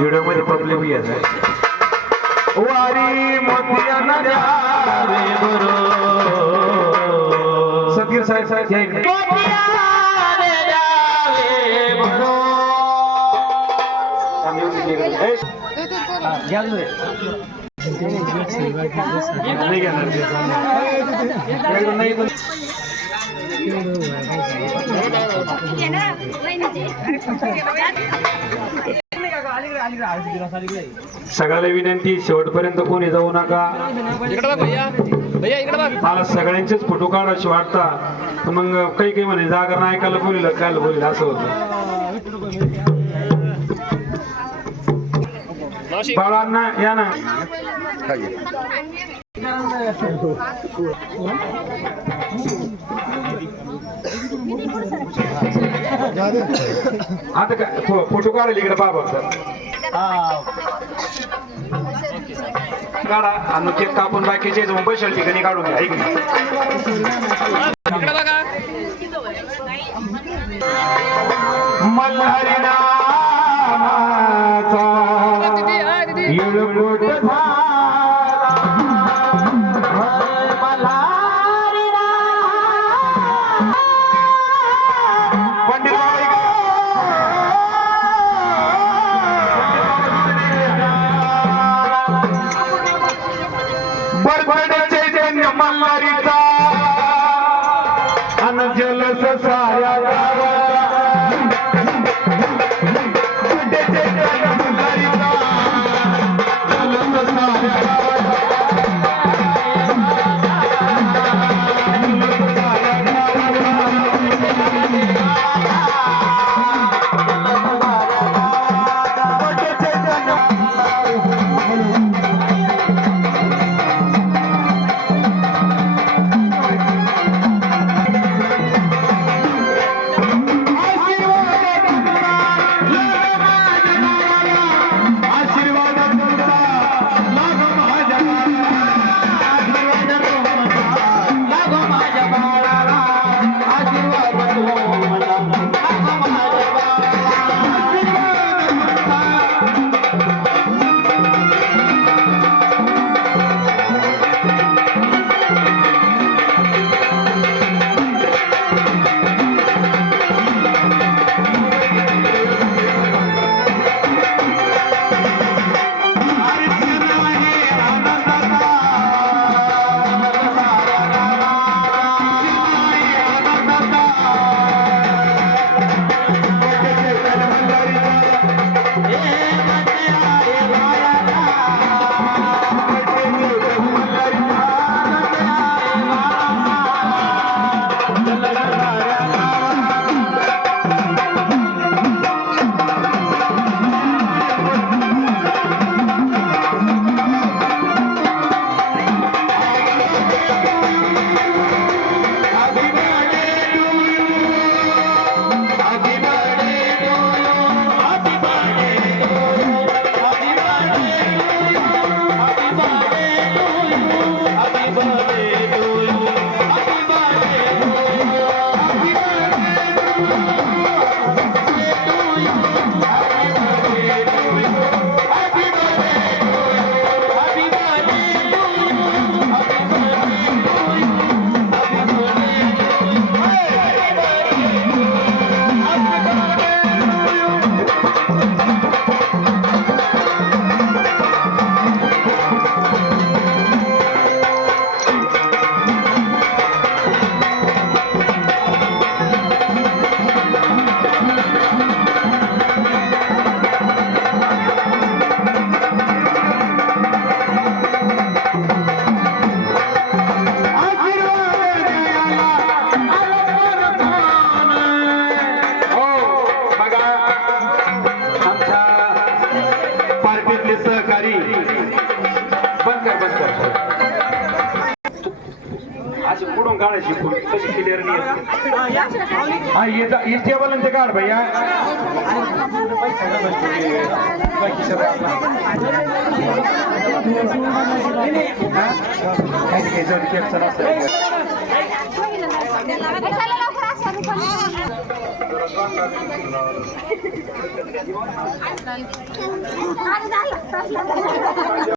व्हिडिओमध्ये प्रॉब्लेम येत आहे वारी मोतियाना द्यावे बरो सतीर साहेब साहेब या इकडे ए, घ्या जो हे. नाही घेणार नाही. सगळ्याला विनंती शेवटपर्यंत कोणी जाऊ नका. मला सगळ्यांचेच फोटो काढायचे वाटता. तर मग काही काही म्हणे जागर नाही ऐकायला बोलिल काय बोलिल असं होतं. बाळांना या ना. आता काय फोटो काढायला इकडे बाबा काढा आणि केक कापून बाकीचे मग बसेल ठिकाणी काढून घ्या मल्हारी नामाचा बरबड चैतन्य मल्हारीचा अन जलस साऱ्या गावाचा बरबड काढायची फुल कशी क्लिअर नाही येत. हा ये जा- ये टेबल आणि ते काढ भैया झालं